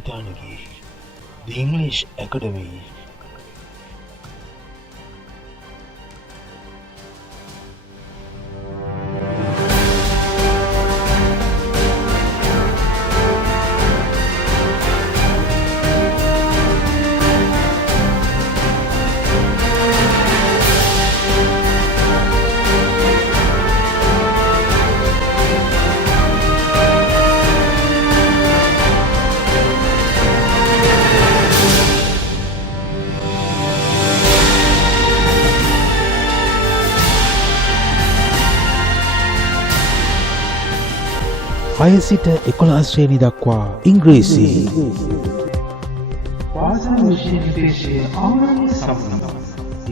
Vitanagi, the English Academy. හයසිට 11 ශ්‍රේණි දක්වා ඉංග්‍රීසි පාසල් විෂය නිර්දේශයේ ආරම්භ සම්පූර්ණ.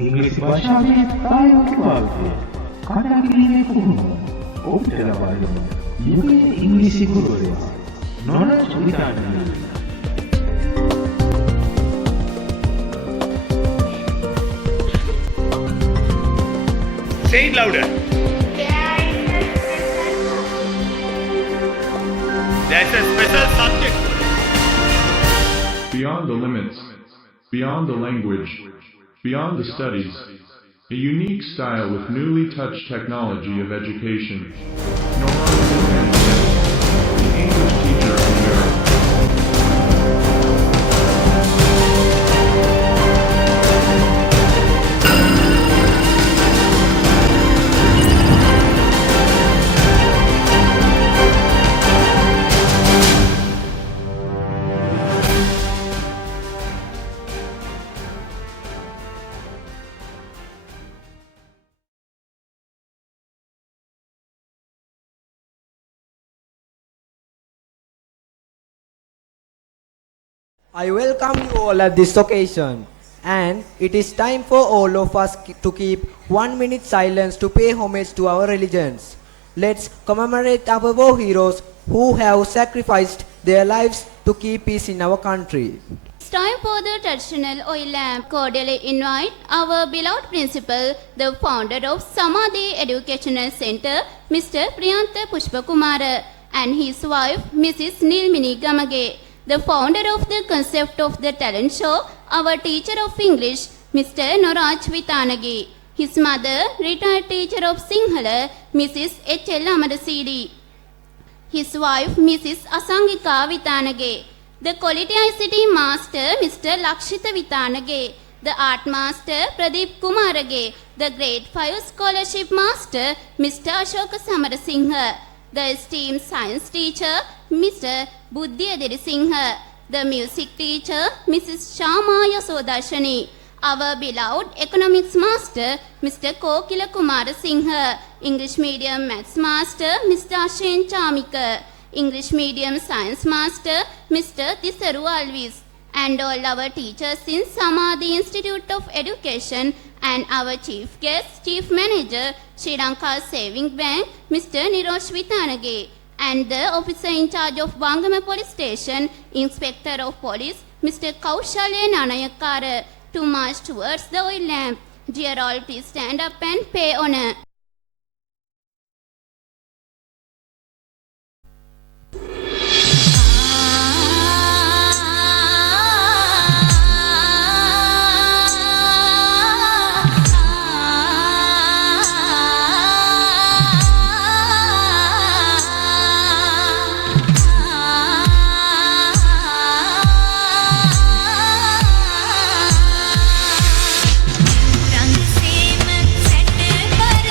ඉංග්‍රීසි භාෂාවේ ප්‍රායෝගික භාවිතය. කතා කිරීමේ පුහුණුව. ඔබට ලබා දෙන යුගයේ ඉංග්‍රීසි ගුරුවරයා නොරාජ් Vithanage. Say it louder. There's a special subject. Beyond the limits, beyond the language, beyond the studies, a unique style with newly touched technology of education. Noraj, the English teacher of Europe. I welcome you all at this occasion, and it is time for all of us to keep 1 minute silence to pay homage to our religions. Let's commemorate our war heroes who have sacrificed their lives to keep peace in our country. It's time for the traditional oil lamp. Cordially invite our beloved principal, the founder of Samadhee Educational Center, Mr. Priyantha Pushpakumara, and his wife, Mrs. Nilmini Gamage. The founder of the concept of the talent show, our teacher of English, Mr. Noraj Vitanagi. His mother, retired teacher of Sinhala, Mrs. H.L. Amadasidi. His wife, Mrs. Asangika Vitanage. The quality ICT master, Mr. Lakshita Vitanage. The art master, Pradeep Kumarage. The grade 5 scholarship master, Mr. Ashoka Samarasinghe. The esteemed science teacher, Mr. Buddhya Dirisinghe. The music teacher, Mrs. Shama Yasodashani. Our beloved economics master, Mr. Kokila Kumara Singhe. English medium maths master, Mr. Ashen Chamika. English medium science master, Mr. Tisaru Alvis. And all our teachers in Samadhee Institute of Education, and our chief guest, chief manager, Sri Lanka Saving Bank, Mr. Noraj Vitanage, and the officer in charge of Wangama Police Station, Inspector of Police, Mr. Kaushalya Nanayakara, to march towards the oil lamp. Dear all, please stand up and pay honor. रंग से मन सट पर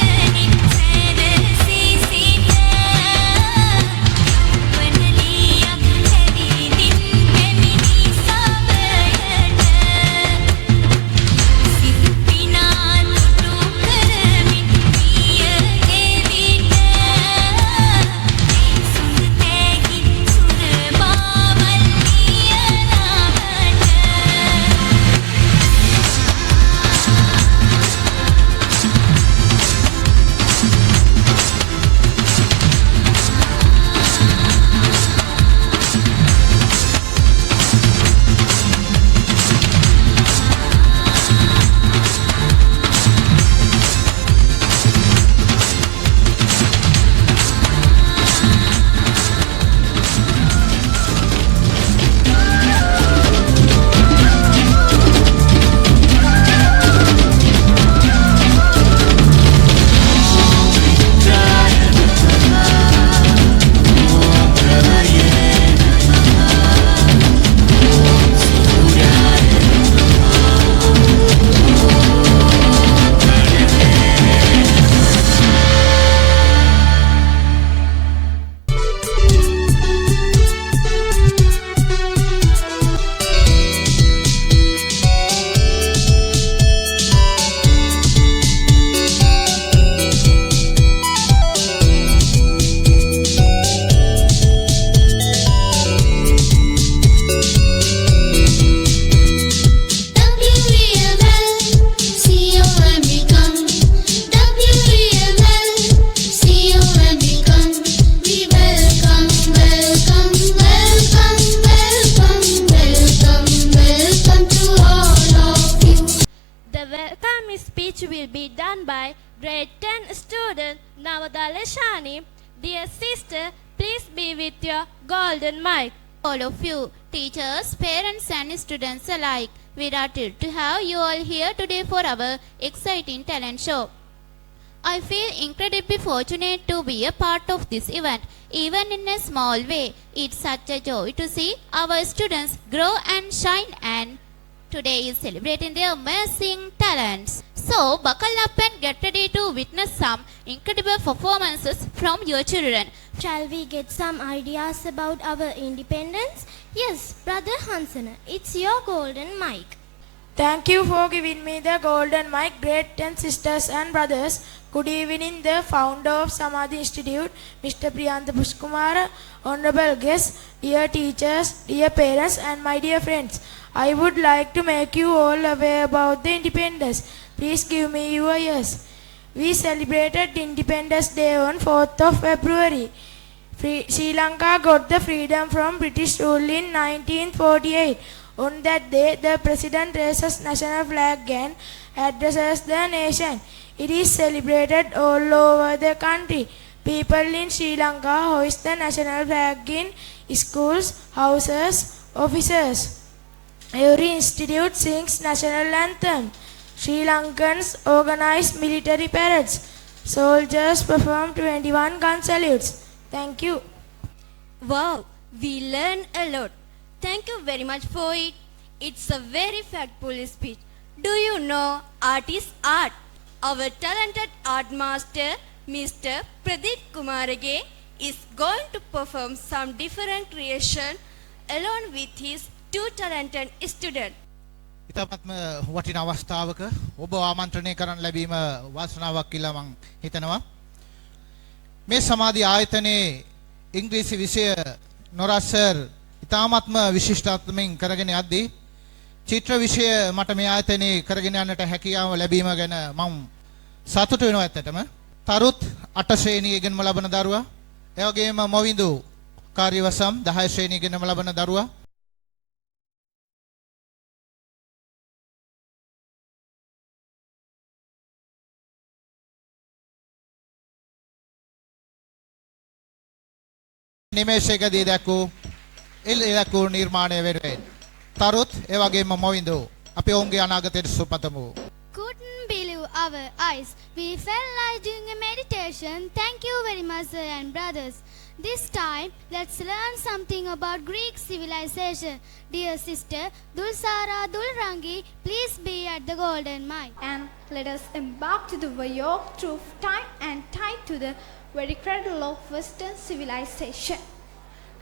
Grade 10 student Navadala Shani, dear sister, please be with your golden mic. All of you, teachers, parents and students alike, we are thrilled to have you all here today for our exciting talent show. I feel incredibly fortunate to be a part of this event, even in a small way. It's such a joy to see our students grow and shine, and today is celebrating their amazing talents. So, buckle up and get ready to witness some incredible performances from your children. Shall we get some ideas about our independence? Yes, Brother Hansana, it's your golden mic. Thank you for giving me the golden mic, great 10 sisters and brothers. Good evening, the founder of Samadhee Institute, Mr. Priyantha Pushkumara, honorable guests, dear teachers, dear parents and my dear friends. I would like to make you all aware about the independence. Please give me your ears. We celebrated Independence Day on 4th of February. Sri Lanka got the freedom from British rule in 1948. On that day, the President raises national flag and addresses the nation. It is celebrated all over the country. People in Sri Lanka hoist the national flag in schools, houses, offices. Every institute sings national anthem. Sri Lankans organize military parades. Soldiers perform 21 gun salutes. Thank you. Wow, we learned a lot. Thank you very much for it. It's a very factful speech. Do you know art is art? Our talented art master, Mr. Pradeep Kumarage, is going to perform some different creation along with his two talented students. ඉතාමත්ම වටින අවස්ථාවක ඔබ ආමන්ත්‍රණය කරන්න ලැබීම වාසනාවක් කියලා මම හිතනවා. මේ සමාධි ආයතනයේ ඉංග්‍රීසි විෂය නොරාජ් සර් ඉතාමත්ම විශිෂ්ටත්වයෙන් කරගෙන යද්දී චිත්‍ර විෂය මට මේ ආයතනයේ කරගෙන යන්නට හැකියාව ලැබීම ගැන මම සතුටු වෙනවා ඇත්තටම. තරුත් 8 ශ්‍රේණියේ ඉගෙනම ලබන දරුවා, ඒ වගේම මොවිඳු කාර්යවසම් 10 ශ්‍රේණියේ ඉගෙනම ලබන දරුවා, නිමේෂයකදී දැක්වූ ඉලක්කු නිර්මාණය වෙනුවෙන් තරුත් ඒ වගේම මොවිඳු අපි ඔවුන්ගේ අනාගතයට සුපතමු. Couldn't believe our eyes. We felt like doing a meditation. Thank you very much, sir and brothers. This time, let's learn something about Greek civilization. Dear sister Dulsara Dulrangi, please be at the golden mic. And let us embark to the way of through time and tide to the very cradle of Western civilization.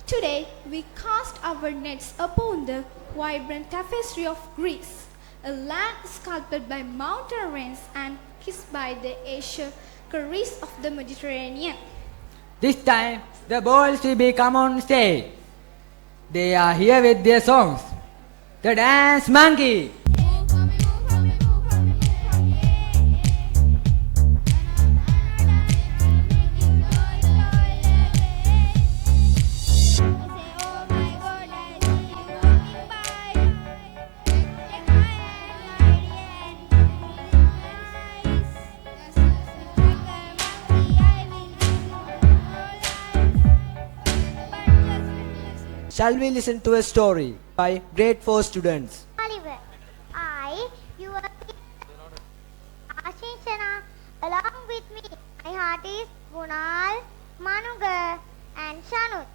Today, we cast our nets upon the vibrant tapestry of Greece, a land sculpted by mountain ranges and kissed by the azure caress of the Mediterranean. This time, the boys will be come on stage. They are here with their songs. The Dance Monkey. Shall we listen to a story by grade 4 students? Oliver, I, your Ashinshana, along with me, my heart is Gunal, Manuga and Shanut,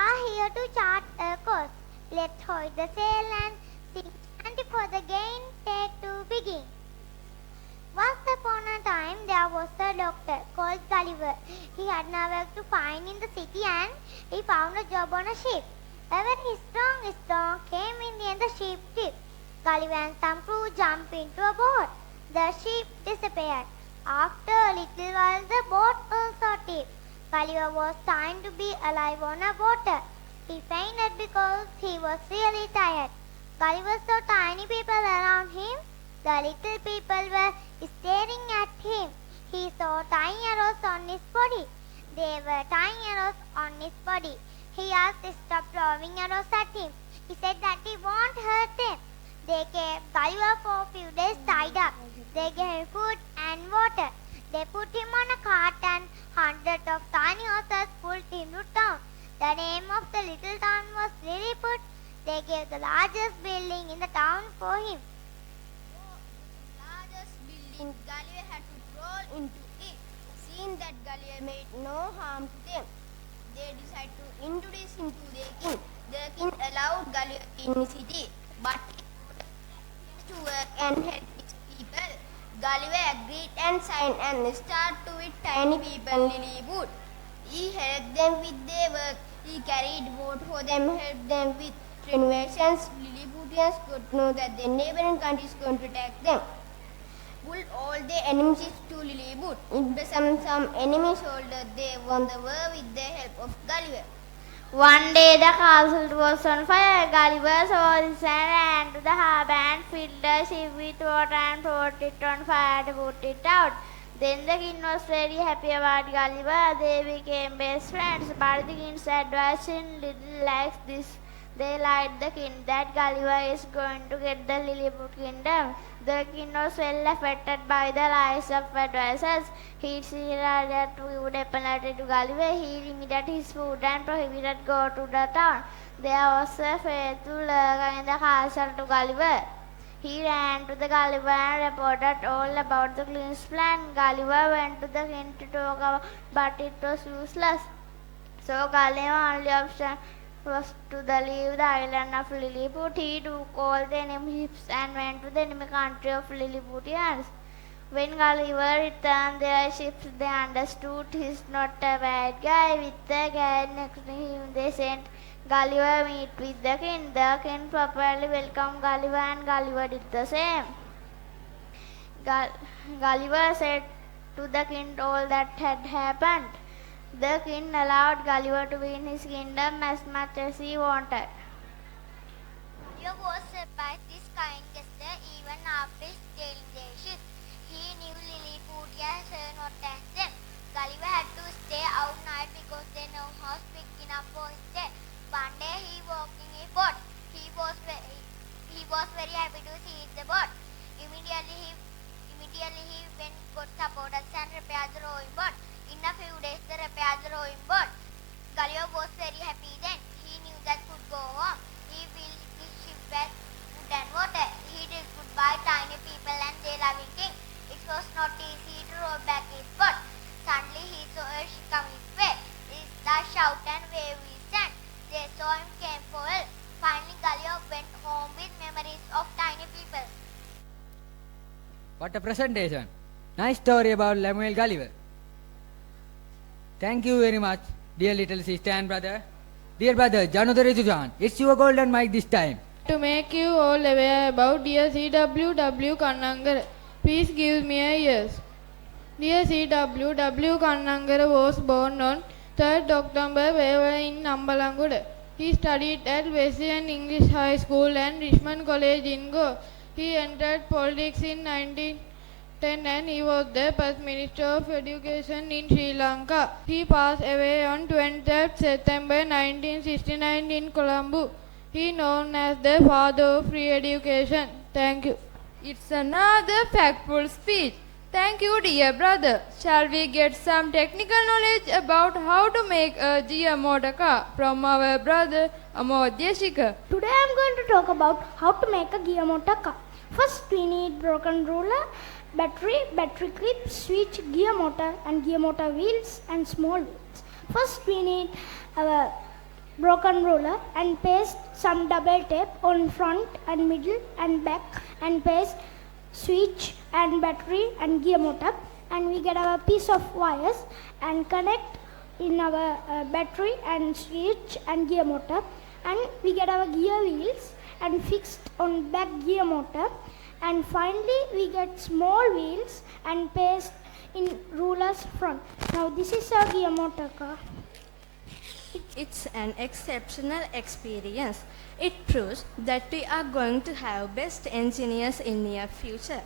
are here to chart a course. Let's hoist the sail and sing chanty for the game, take to begin. Once upon a time, there was a doctor called Gulliver. He had no work to find in the city and he found a job on a ship. Ever his strong came in the end the ship tipped. Gulliver and some crew jumped into a boat. The ship disappeared. After a little while the boat also tipped. Gulliver was trying to be alive on a water. He fainted because he was really tired. Gulliver saw tiny people around him. The little people were staring at him. He saw tiny arrows on his body. They were tiny arrows on his body. He asked to stop throwing arrows at him. He said that he won't hurt them. They kept Gulliver for a few days tied up. They gave him food and water. They that Galle made no harm to them, they decided to introduce him to their king. The king allowed Galle in the city, but to work and help its people. Gulliver agreed and signed and started to with tiny people Lilywood. He helped them with their work. He carried wood for them, helped them with renovations. Lilliputians could know that the neighboring countries going to attack them. Pulled all their enemies to Lilywood. In some enemy soldiers, they won the war with the help of Gulliver. One day the castle was on fire. Gulliver saw this and ran to the harbour and filled the ship with water and poured it on fire to put it out. Then the king was very happy about Gulliver. They became best friends, but the king's advice in little like this. They lied the king that Gulliver is going to get the Lilliput kingdom. The king was well affected by the lies of advisors. He decided to give a penalty to Gulliver. He limited his food and prohibited go to the town. There was a faithful lurker in the castle to Gulliver. He ran to the Gulliver and reported all about the king's plan. Gulliver went to the king to talk about, but it was useless. So Gulliver's only option was to leave the island of Lilliput. He took all the enemy ships and went to the enemy country of Lilliputians. When Gulliver returned their ships, they understood he's not a bad guy. With the guide next to him, they sent Gulliver meet with the king. The king properly welcomed Gulliver and Gulliver did the same. Gulliver said to the king all that had happened. The king allowed Gulliver to be in his kingdom as much as he wanted. Gulliver was surprised this kind gesture even after sailing their ship. He knew Lilliputians were not as them. Gulliver had to stay out night because they no house big enough for his stay. One day he walked in a boat. He was very happy to see the boat. Immediately he went got supporters and repaired the rowing boat. In a few days, they repaired the rowing boat. Gulliver was very happy then. He knew that could go home. He filled his ship with food and water. He did goodbye tiny people and their loving king. It was not easy to row back his boat. Suddenly he saw a ship come his way. He shouted and waved his hand. They saw him came for help. Finally, Gulliver went home with memories of tiny people. What a presentation. Nice story about Lemuel Gulliver. Thank you very much, dear little sister and brother. Dear brother, Janodari Jujan, it's your golden mic this time. To make you all aware about dear C.W.W. Kannangara, please give me a yes. Dear C.W.W. Kannangara was born on 3rd October in Nambalanguda. He studied at Wesleyan English High School and Richmond College in Goa. He entered politics in 1910 and he was the first Minister of Education in Sri Lanka. He passed away on 20th September 1969 in Colombo. He is known as the father of free education. Thank you. It's another factful speech. Thank you, dear brother. Shall we get some technical knowledge about how to make a gear motor car from our brother Amodhya Shikha? Today I am going to talk about how to make a gear motor car. First we need broken roller, battery clip, switch, gear motor and gear motor wheels and small wheels. First we need a broken roller and paste some double tape on front and middle and back and paste switch and battery and gear motor, and we get our piece of wires and connect in our battery and switch and gear motor, and we get our gear wheels and fixed on back gear motor, and finally we get small wheels and paste in rulers front. Now this is our gear motor car. It's an exceptional experience. It proves that we are going to have best engineers in near future.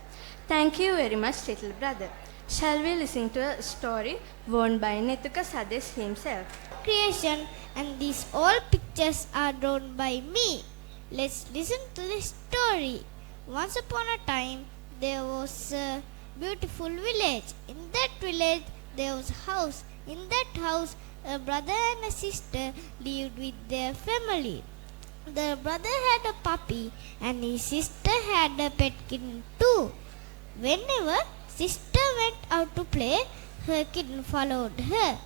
Thank you very much, little brother. Shall we listen to a story won by Netuka Sadesh himself? Creation, and these all pictures are drawn by me. Let's listen to the story. Once upon a time, there was a beautiful village. In that village, there was a house. In that house, a brother and a sister lived with their family. The brother had a puppy and his sister had a pet kitten too. Whenever sister went out to play, her kitten followed her.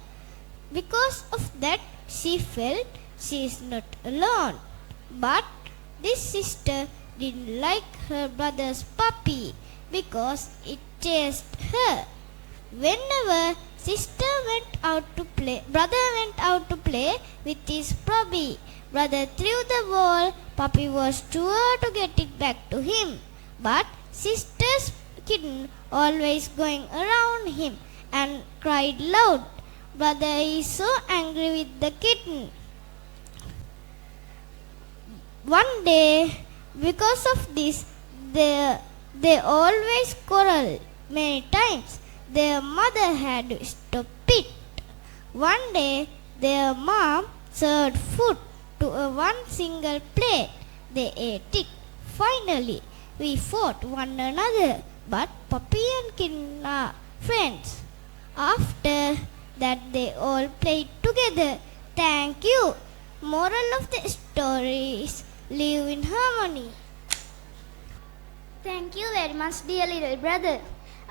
Because of that, she felt she is not alone. But this sister didn't like her brother's puppy because it chased her. Whenever brother went out to play with his puppy. Brother threw the ball. Puppy was sure to get it back to him. But sister's kitten always going around him and cried loud. Brother is so angry with the kitten. One day, because of this, they always quarrel. Many times, their mother had to stop it. One day, their mom served food to one single plate. They ate it. Finally, we fought one another, but puppy and kitten are friends. After that, they all played together. Thank you. Moral of the story is live in harmony. Thank you very much, dear little brother.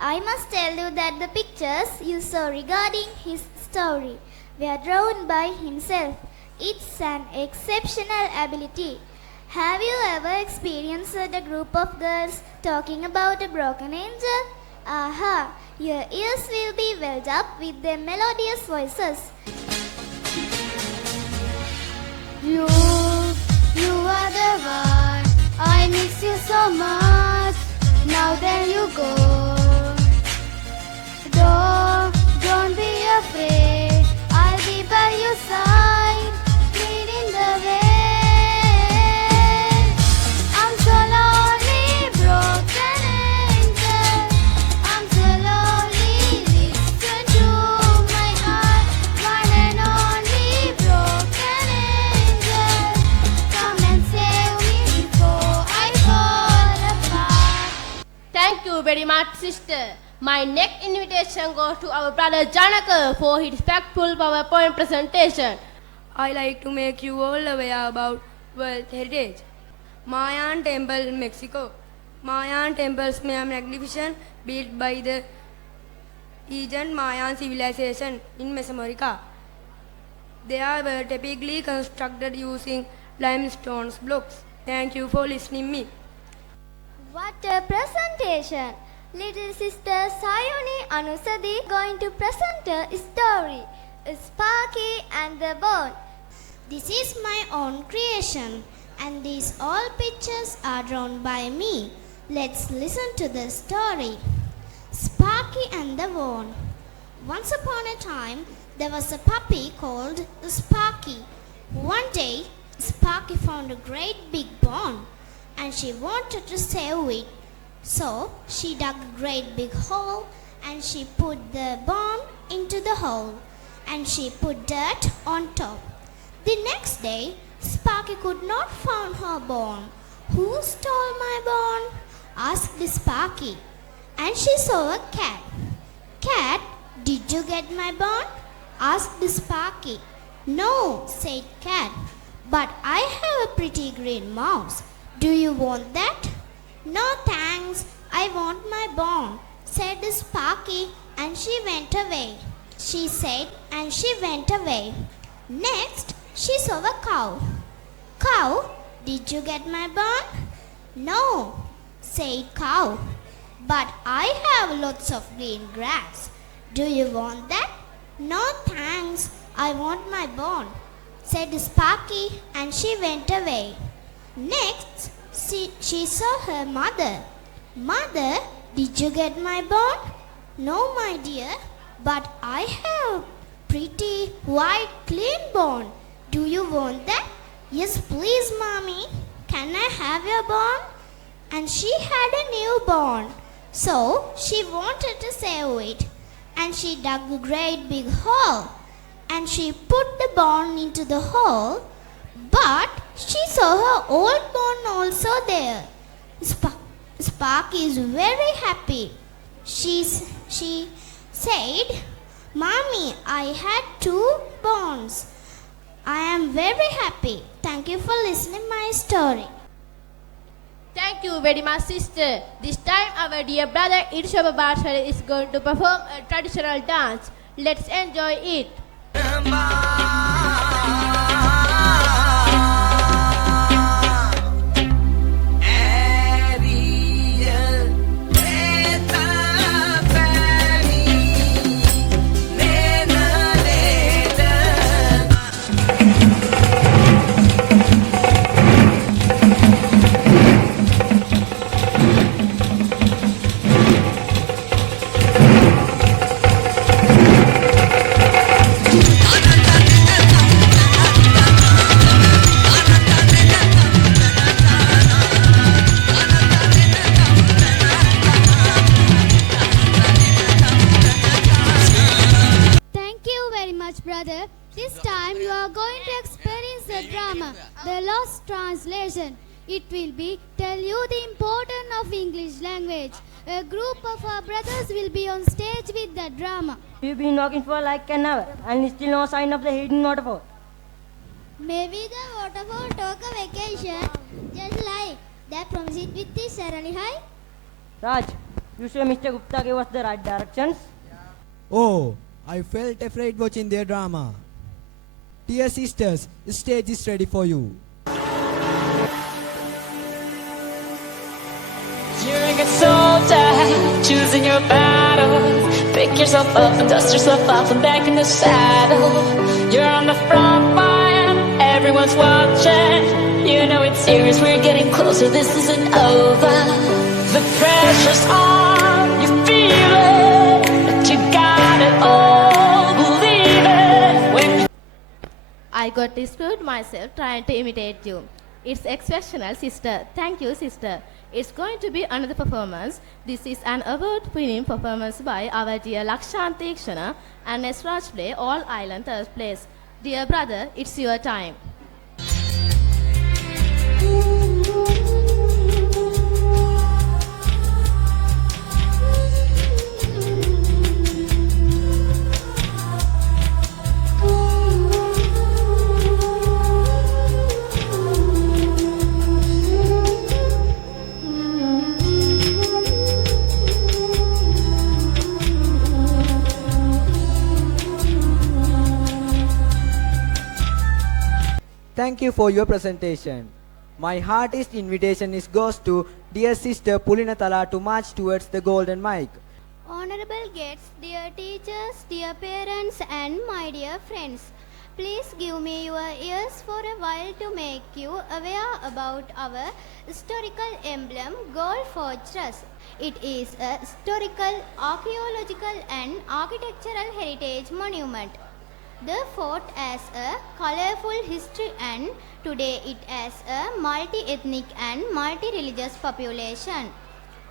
I must tell you that the pictures you saw regarding his story were drawn by himself. It's an exceptional ability. Have you ever experienced a group of girls talking about a broken angel? Aha! Your ears will be welled up with their melodious voices. You are the one. I miss you so much. Now then you go. Don't be afraid. I'll be by your side, leading the way. I'm so lonely, broken angel. I'm so lonely. Listen to my heart, one and only broken angel. Come and save me before I fall apart. Thank you very much, sister. My next invitation goes to our brother Janaka for his factful PowerPoint presentation. I like to make you all aware about World Heritage. Mayan Temple in Mexico. Mayan temples are magnificent, built by the ancient Mayan civilization in Mesoamerica. They were typically constructed using limestone blocks. Thank you for listening me. What a presentation! Little sister Sayuni Anusadi going to present a story, Sparky and the Bone. This is my own creation, and these all pictures are drawn by me. Let's listen to the story. Sparky and the Bone. Once upon a time, there was a puppy called Sparky. One day, Sparky found a great big bone, and she wanted to save it. So she dug a great big hole and she put the bone into the hole and she put dirt on top. The next day, Sparky could not find her bone. Who stole my bone? Asked Sparky. And she saw a cat. Cat, did you get my bone? Asked Sparky. No, said Cat, but I have a pretty green mouse. Do you want that? No thanks, I want my bone, said Sparky, and she went away. She said and she went away. Next, she saw a cow. Cow, did you get my bone? No, said cow, but I have lots of green grass. Do you want that? No thanks, I want my bone, said Sparky, and she went away. Next, she saw her mother. Mother, did you get my bone? No, my dear, but I have pretty white clean bone. Do you want that? Yes, please, mommy. Can I have your bone? And she had a new bone, so she wanted to save it. And she dug a great big hole, and she put the bone into the hole. But she saw her old bone also there. Sparky is very happy. She said, Mommy, I had 2 bones. I am very happy. Thank you for listening my story. Thank you very much, sister. This time our dear brother Irshaba Bhattacharya is going to perform a traditional dance. Let's enjoy it. Thank you very much, brother. This time you are going to experience the drama, The Lost Translation. It will be tell you the importance of English language. A group of our brothers will be on stage with the drama. We've been walking for like an hour and still no sign of the hidden waterfall. Maybe the waterfall took a vacation, just like that promised with the Sarali High. Raj, you sure Mr. Gupta gave us the right directions? Oh, I felt afraid watching their drama. Dear sisters, the stage is ready for you. You're a good soldier, choosing your battles. Pick yourself up and dust yourself off and back in the saddle. You're on the front line, everyone's watching. You know it's serious, we're getting closer, this isn't over. The pressure's on, you feel it, but you got it all, believe it. When I got screwed myself trying to imitate you. It's exceptional, sister. Thank you, sister. It's going to be another performance. This is an award-winning performance by our dear Lakshanti Ekshana and Nesraj play All Island third place. Dear brother, it's your time. Thank you for your presentation. My heartiest invitation goes to dear sister Pulinathala to march towards the golden mic. Honorable guests, dear teachers, dear parents, and my dear friends, please give me your ears for a while to make you aware about our historical emblem, Gold Fortress. It is a historical, archaeological, and architectural heritage monument. The fort has a colorful history, and today it has a multi-ethnic and multi-religious population.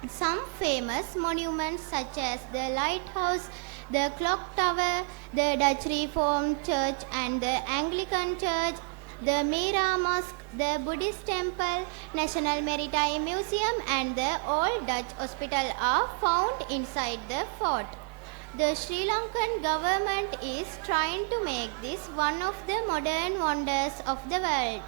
Some famous monuments such as the lighthouse, the clock tower, the Dutch Reformed Church and the Anglican Church, the Mira Mosque, the Buddhist Temple, National Maritime Museum and the Old Dutch Hospital are found inside the fort. The Sri Lankan government is trying to make this one of the modern wonders of the world.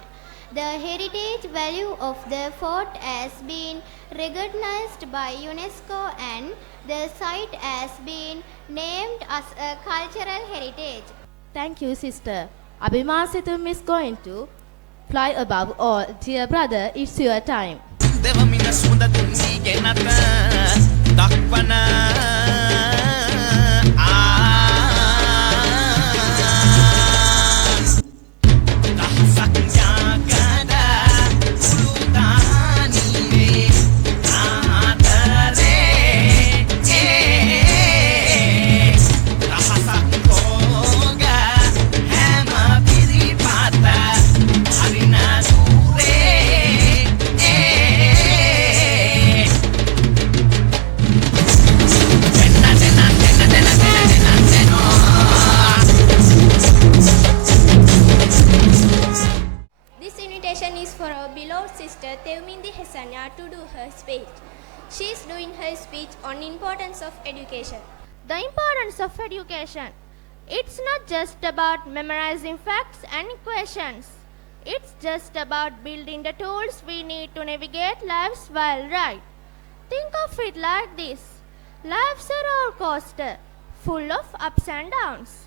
The heritage value of the fort has been recognized by UNESCO and the site has been named as a cultural heritage. Thank you, sister. Abhimasitum is going to fly above all. Dear brother, it's your time. To do her speech. She is doing her speech on importance of education. The importance of education. It's not just about memorizing facts and equations. It's just about building the tools we need to navigate life's wild ride. Think of it like this. Life's a roller coaster, full of ups and downs.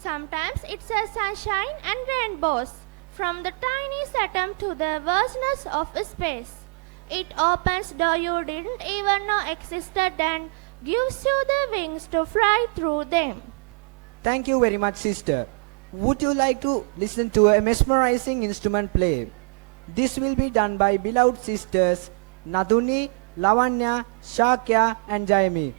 Sometimes it's a sunshine and rainbows, from the tiniest atom to the vastness of space. It opens doors you didn't even know existed and gives you the wings to fly through them. Thank you very much, sister. Would you like to listen to a mesmerizing instrument play? This will be done by beloved sisters Naduni, Lavanya, Shakya and Jaimi.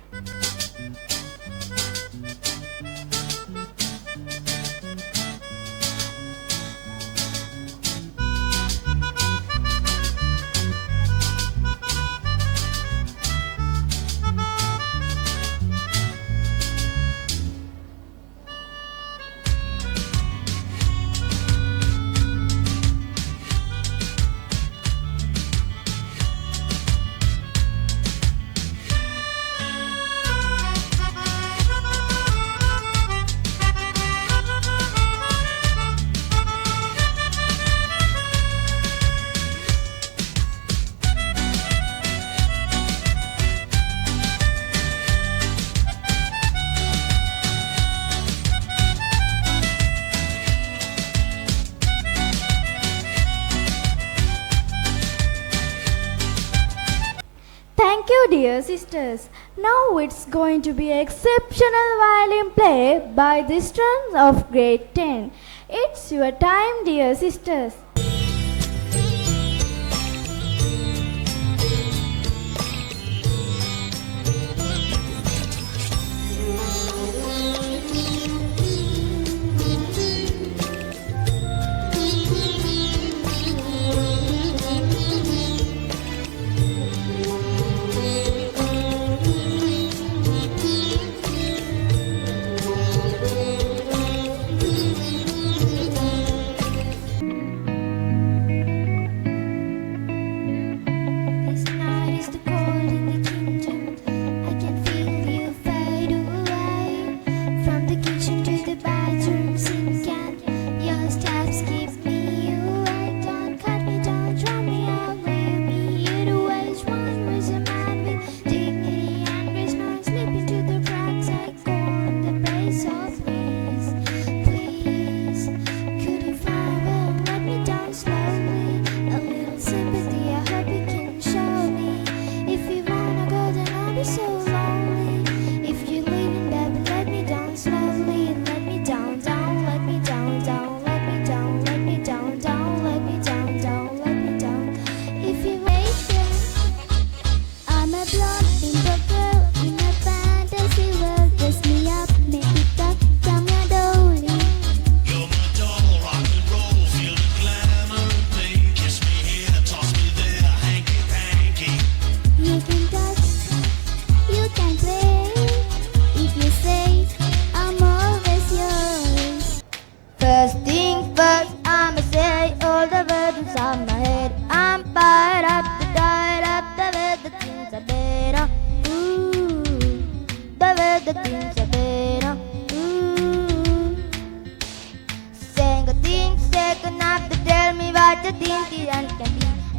Thank you, dear sisters. Now it's going to be exceptional violin play by the students of grade 10. It's your time, dear sisters.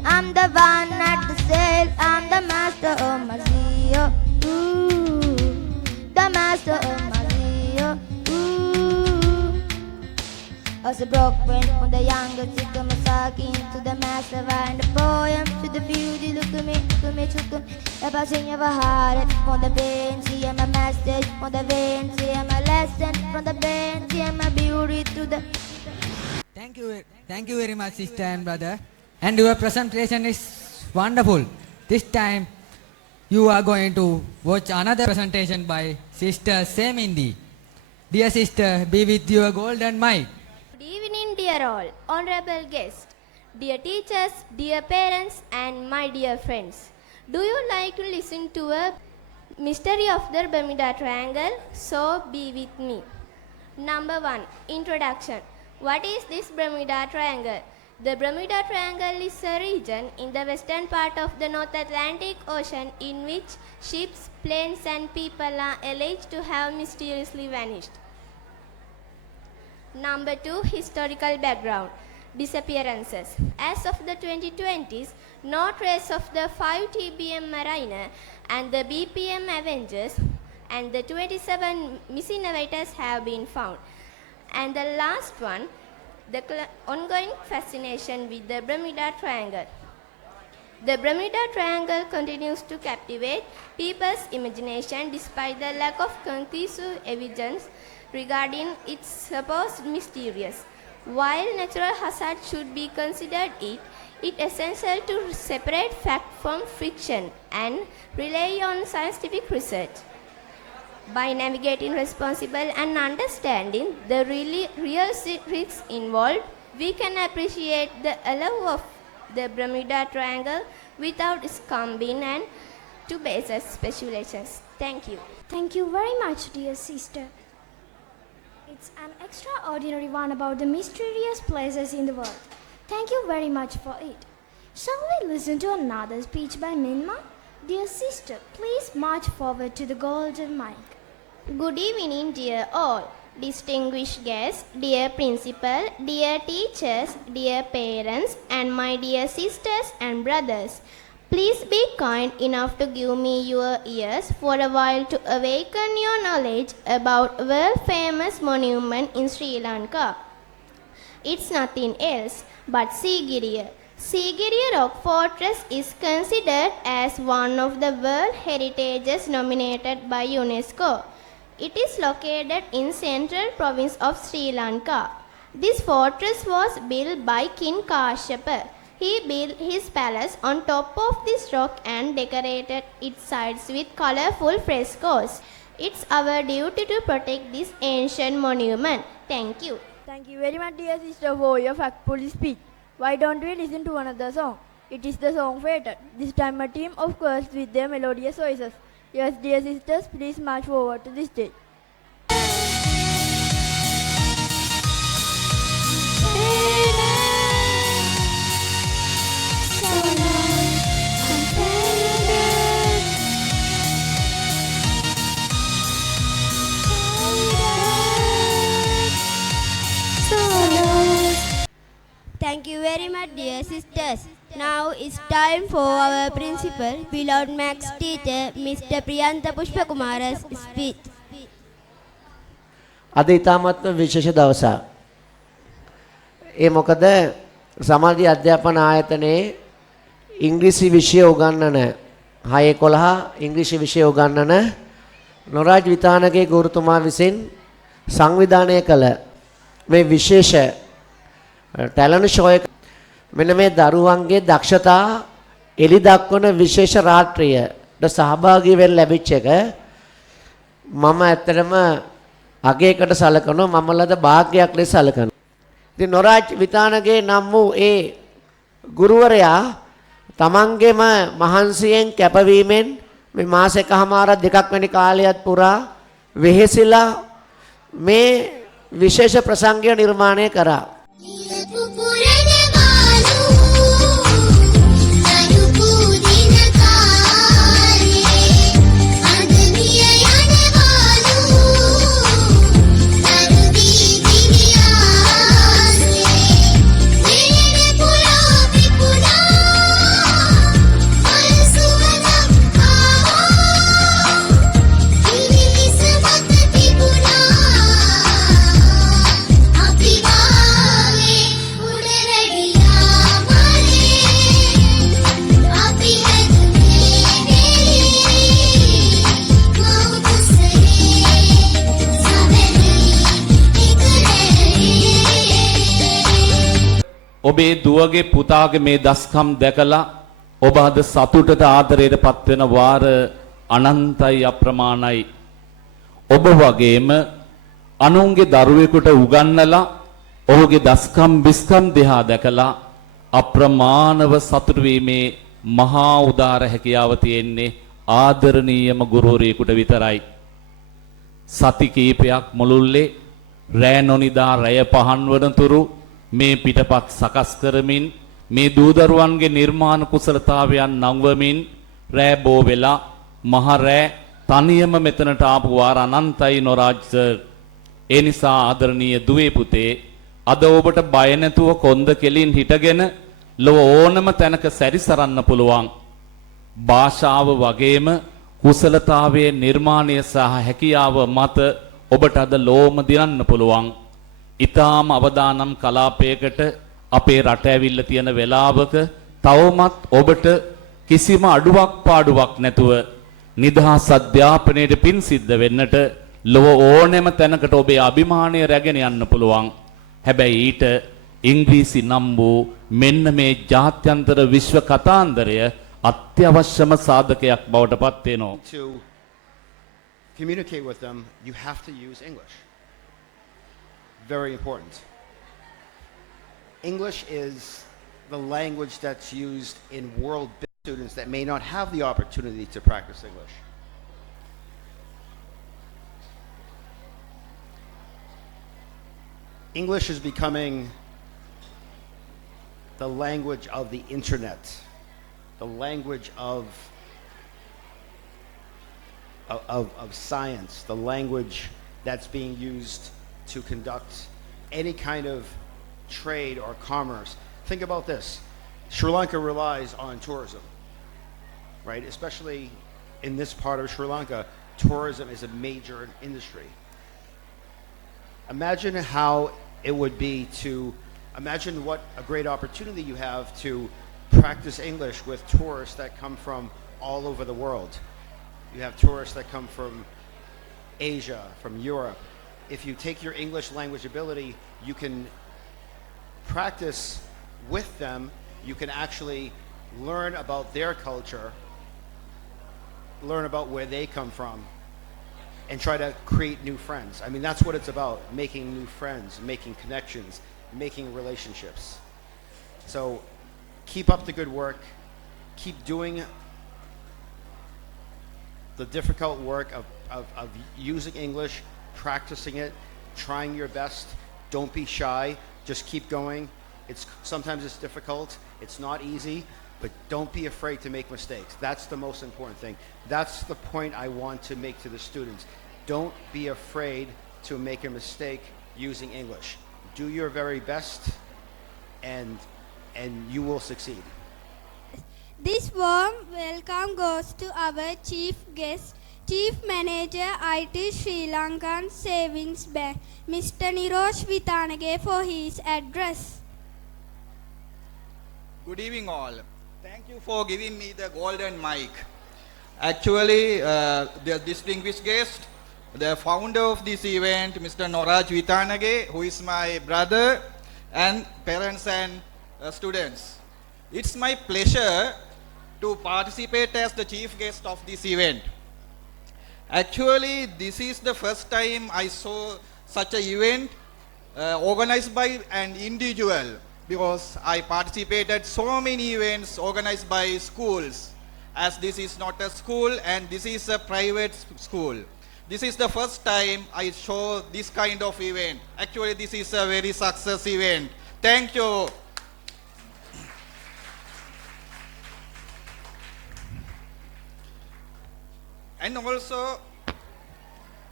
I'm the one at the sail, I'm the master of my zeo. Ooh, the master of my zeo. Ooh. As a broke friend from the younger Chikamasaki to the master and the poem to the beauty. Look at me, if I sing of a heart from the pain, see my message from the vein, see my lesson from the pain, see my beauty to the. Thank you very much, sister and brother. And your presentation is wonderful. This time you are going to watch another presentation by Sister Semindi. Dear sister, be with your golden mic. Good evening, dear all, honorable guests, dear teachers, dear parents, and my dear friends. Do you like to listen to a mystery of the Bermuda Triangle? So be with me. Number 1. Introduction. What is this Bermuda Triangle? The Bermuda Triangle is a region in the western part of the North Atlantic Ocean in which ships, planes, and people are alleged to have mysteriously vanished. Number 2. Historical background. disappearances. As of the 2020s, no trace of the 5 TBM Mariner and the BPM Avengers and the 27 missing innovators have been found. And the last one, the ongoing fascination with the Bermuda Triangle. The Bermuda Triangle continues to captivate people's imagination despite the lack of conclusive evidence regarding its supposed mysterious. While natural hazard should be considered, it is essential to separate fact from fiction and rely on scientific research. By navigating responsible and understanding the real risks involved, we can appreciate the allure of the Bermuda Triangle without succumbing and to baseless speculations. Thank you. Thank you very much, dear sister. It's an extraordinary one about the mysterious places in the world. Thank you very much for it. Shall we listen to another speech by Minma? Dear sister, please march forward to the golden mic. Good evening, dear all. Distinguished guests, dear principal, dear teachers, dear parents, and my dear sisters and brothers. Please be kind enough to give me your ears for a while to awaken your knowledge about a world-famous monument in Sri Lanka. It's nothing else but Sigiriya. Sigiriya Rock Fortress is considered as one of the World Heritages nominated by UNESCO. It is located in central province of Sri Lanka. This fortress was built by King Kashyapa. He built his palace on top of this rock and decorated its sides with colorful frescoes. It's our duty to protect this ancient monument. Thank you. Thank you very much, dear sister, for your factful speech. Why don't we listen to another song? It is the song Fated. This time a team of girls with their melodious voices. Yes, dear sisters, please march forward to the stage. Thank you very much, dear sisters. Now it's time for our principal, beloved Max teacher, Mr. Priyantha Pushpakumara's speech. අද ඉතාමත්ම විශේෂ දවසක්. ඒ මොකද සමාධි අධ්‍යාපන ආයතනයේ ඉංග්‍රීසි විෂය උගන්වන 6:11 ඉංග්‍රීසි විෂය උගන්වන නොරාජ් විතානගේ ගුරුතුමා විසින් සංවිධානය කළ මේ විශේෂ ටැලන්ට් ෂෝ එක මෙන්න මේ දරුවන්ගේ දක්ෂතා එලි දක්වන විශේෂ රාත්‍රියට සහභාගී වෙන්න ලැබිච්ච එක මම ඇත්තටම අගයකට සලකනවා මම ලද වාග්යක් ලෙස සලකනවා. ඉතින් නොරාජ් විතානගේ නම් වූ ඒ ගුරුවරයා තමන්ගේම මහන්සියෙන් කැපවීමෙන් මේ මාස එකමාරක් දෙකක් වැනි කාලයක් පුරා වෙහෙසිලා මේ විශේෂ ප්‍රසංගය නිර්මාණය කරා. ඔබේ දුවගේ පුතාගේ මේ දස්කම් දැකලා ඔබ අද සතුටට ආදරයට පත්වෙන වාර අනන්තයි අප්‍රමාණයි. ඔබ වගේම අනුන්ගේ දරුවෙකුට උගන්වලා ඔහුගේ දස්කම් බිස්කම් දිහා දැකලා අප්‍රමාණව සතුටු වීමේ මහා උදාර හැකියාව තියෙන්නේ ආදරණීයම ගුරුවරයෙකුට විතරයි. සති කීපයක් මුළුල්ලේ රෑ නොනිදා රැය පහන් වනතුරු මේ පිටපත් සකස් කරමින් මේ දූදරුවන්ගේ නිර්මාණ කුසලතාවයන් නංවමින් රෑ බෝ වෙලා මහ රෑ තනියම මෙතනට ආපු වාර අනන්තයි නොරාජ් සර්. ඒ නිසා ආදරණීය දුවේ පුතේ අද ඔබට බය නැතුව කොන්ද කෙලින් හිටගෙන ලොව ඕනම තැනක සැරිසරන්න පුළුවන්. භාෂාව වගේම කුසලතාවයේ නිර්මාණය සහ හැකියාව මත ඔබට අද ලෝම දිනන්න පුළුවන්. ඊටාම අවදානම් කලාපයකට අපේ රට ඇවිල්ලා තියෙන වෙලාවක තවමත් ඔබට කිසිම අඩුවක් පාඩුවක් නැතුව නිදහස් අධ්‍යාපනයේ පින් සිද්ධ වෙන්නට ලොව ඕනෑම තැනකට ඔබේ අභිමානය රැගෙන යන්න පුළුවන්. හැබැයි ඊට ඉංග්‍රීසි නම් වූ මෙන්න මේ ජාත්‍යන්තර විශ්ව කතාන්දරය අත්‍යවශ්‍යම සාධකයක් බවට පත් වෙනවා. To communicate with them, you have to use English. Very important. English is the language that's used in world students that may not have the opportunity to practice English. English is becoming the language of the internet, the language of science, the language that's being used to conduct any kind of trade or commerce. Think about this. Sri Lanka relies on tourism, right? Especially in this part of Sri Lanka, tourism is a major industry. Imagine how it would be to imagine what a great opportunity you have to practice English with tourists that come from all over the world. You have tourists that come from Asia, from Europe. If you take your English language ability, you can practice with them. You can actually learn about their culture, learn about where they come from, and try to create new friends. I mean, that's what it's about, making new friends, making connections, making relationships. So keep up the good work. Keep doing the difficult work of using English, practicing it, trying your best. Don't be shy. Just keep going. Sometimes it's difficult. It's not easy. But don't be afraid to make mistakes. That's the most important thing. That's the point I want to make to the students. Don't be afraid to make a mistake using English. Do your very best and you will succeed. This warm welcome goes to our chief guest, Chief Manager IT Sri Lankan Savings Bank, Mr. Noraj Vitanage, for his address. Good evening all. Thank you for giving me the golden mic. Actually, the distinguished guest, the founder of this event, Mr. Noraj Vitanage, who is my brother, and parents and students. It's my pleasure to participate as the chief guest of this event. Actually, this is the first time I saw such an event organized by an individual, because I participated so many events organized by schools, as this is not a school and this is a private school. This is the first time I show this kind of event. Actually, this is a very success event. Thank you. And also,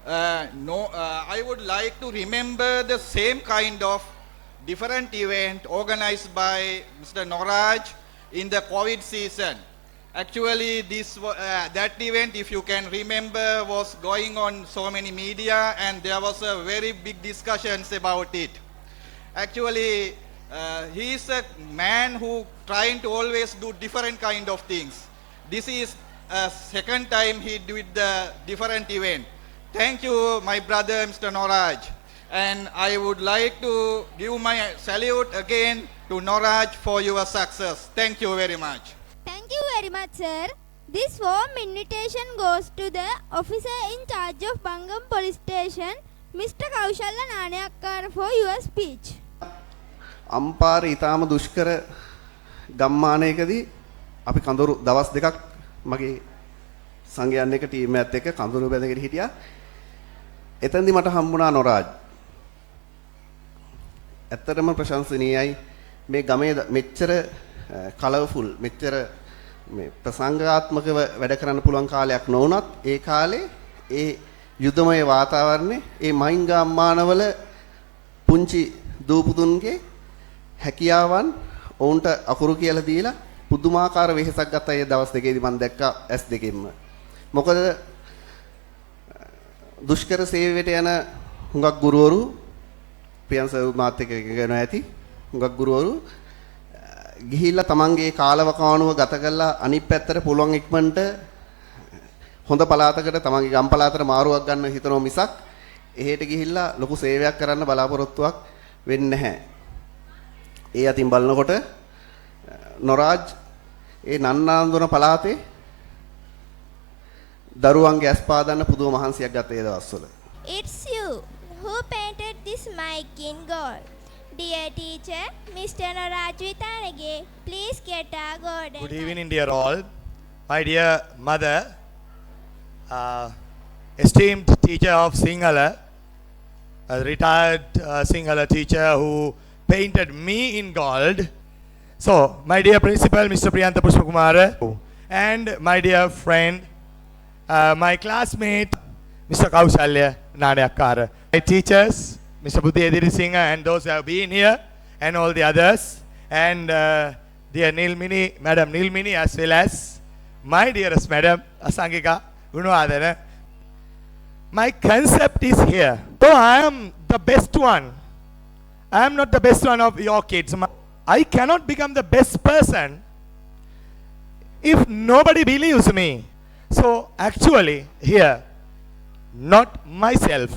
I would like to remember the same kind of different event organized by Mr. Noraj in the COVID season. Actually, that event, if you can remember, was going on so many media, and there was a very big discussions about it. Actually, he is a man who trying to always do different kind of things. This is second time he did the different event. Thank you, my brother, Mr. Noraj. And I would like to give my salute again to Noraj for your success. Thank you very much. Thank you very much, sir. This warm invitation goes to the officer in charge of Bangam Police Station, Mr. Kaushalla Nanayakkara, for your speech. Ampara ඊටාම දුෂ්කර ගම්මානයකදී අපි කඳුරු දවස් දෙකක් මගේ සංගයන් එක team එකත් එක්ක කඳුරු බැඳගෙන හිටියා. එතෙන්දී මට හම්බුණා නොරාජ්. ඇත්තටම ප්‍රශංසනීයයි. මේ ගමේ මෙච්චර කලර්ෆුල් මෙච්චර මේ ප්‍රසංගාත්මකව වැඩ කරන්න පුළුවන් කාලයක් නොවුනත් ඒ කාලේ ඒ යුදමය වාතාවරණේ ඒ මහින්ගා අම්මානවල පුංචි දූපුතුන්ගේ හැකියාවන් ඔවුන්ට අකුරු කියලා දීලා පුදුමාකාර වෙහෙසක් ගත්තා ඒ දවස් දෙකේදී මම දැක්කා S දෙකෙන්ම. මොකද දුෂ්කර සේවයට යන හුඟක් ගුරුවරු ප්‍රියංශ මාත් එක්ක ඉගෙන ඇති හුඟක් ගුරුවරු ගිහිල්ලා තමන්ගේ කාලවකවානුව ගත කරලා අනිත් පැත්තට පුළුවන් ඉක්මනට හොඳ පළාතකට තමන්ගේ ගම් පළාතට මාරුවක් ගන්න හිතනෝ මිසක් එහෙට ගිහිල්ලා ලොකු සේවයක් කරන්න බලාපොරොත්තුවක් වෙන්නේ නැහැ. ඒ අතින් බලනකොට නොරාජ් ඒ නන්නාන්දුන පළාතේ දරුවන්ගේ ඇස් පාදන්න පුදුම මහන්සියක් ගත්ත ඒ දවස්වල. It's you who painted this mic in gold. Dear teacher, Mr. Noraj Vitanage, please get a golden. Good evening, dear all. My dear mother, esteemed teacher of Sinhala, a retired Sinhala teacher who painted me in gold. So, my dear principal, Mr. Priyantha Pushpakumara, and my dear friend, my classmate, Mr. Kaushalya Nanayakkara, my teachers, Mr. Buddhi Edirisingha, and those who have been here, and all the others, and dear Nilmini, Madam Nilmini, as well as my dearest Madam Asangika Gunawadana. My concept is here. So I am the best one. I am not the best one of your kids. I cannot become the best person if nobody believes me. So actually here, not myself,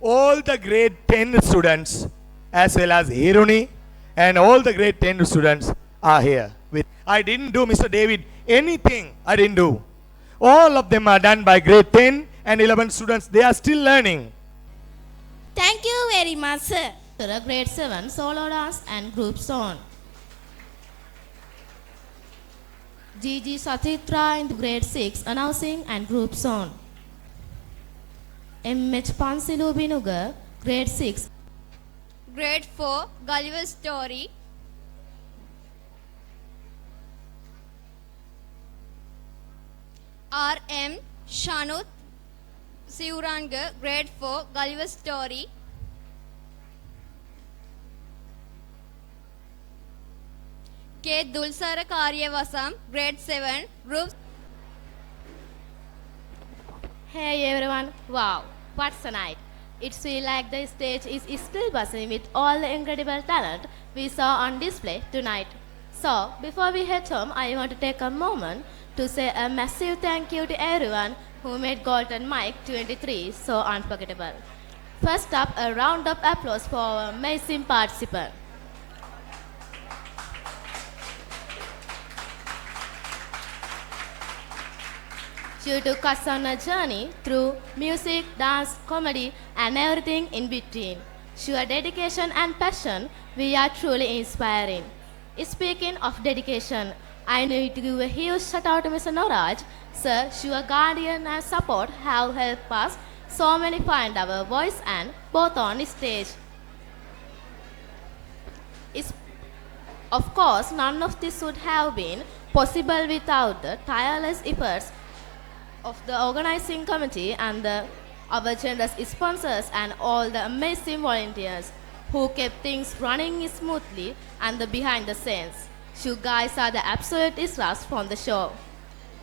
all the grade 10 students as well as Hiruni and all the grade 10 students are here. I didn't do, Mr. David, anything I didn't do. All of them are done by grade 10 and 11 students. They are still learning. Thank you very much, sir. Grade 7 solo dance and group song. Gigi Satitra in grade 6 announcing and group song. M.H. Pansilu Binuga, grade 6. Grade 4, Gulliver's Story. R.M. Shanut Siuranga, grade 4, Gulliver's Story. K. Dulsara Karyavasam, grade 7, group. Hey everyone, wow, what's a night. It feels like the stage is still buzzing with all the incredible talent we saw on display tonight. So, before we head home, I want to take a moment to say a massive thank you to everyone who made Golden Mike 23 so unforgettable. First up, a round of applause for our amazing participants. You took us on a journey through music, dance, comedy, and everything in between. Your dedication and passion, we are truly inspiring. Speaking of dedication, I need to give a huge shout out to Mr. Noraj. Sir, your guardian and support have helped us so many find our voice and both on stage. Of course, none of this would have been possible without the tireless efforts of the organizing committee and our generous sponsors and all the amazing volunteers who kept things running smoothly and the behind the scenes. You guys are the absolute stars from the show.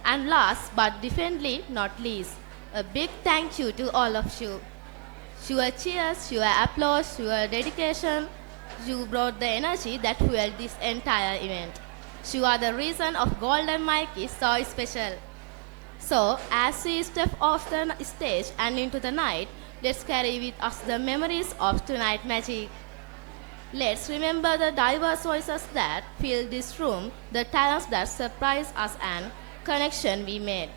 And last but definitely not least, a big thank you to all of you. Your cheers, your applause, your dedication, you brought the energy that fueled this entire event. You are the reason of Golden Mike is so special. So, as we step off the stage and into the night, let's carry with us the memories of tonight's magic. Let's remember the diverse voices that fill this room, the talents that surprised us and connection we made.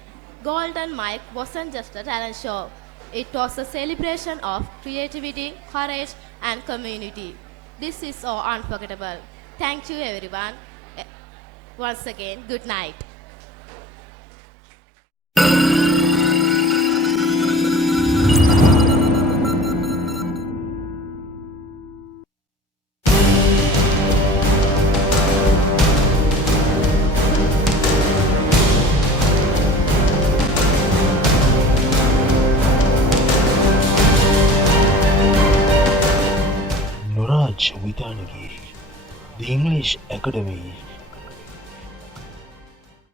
Golden Mike wasn't just a talent show. It was a celebration of creativity, courage, and community. This is so unforgettable. Thank you everyone. Once again, good night. Noraj, Noraj Vitanagi, the English Academy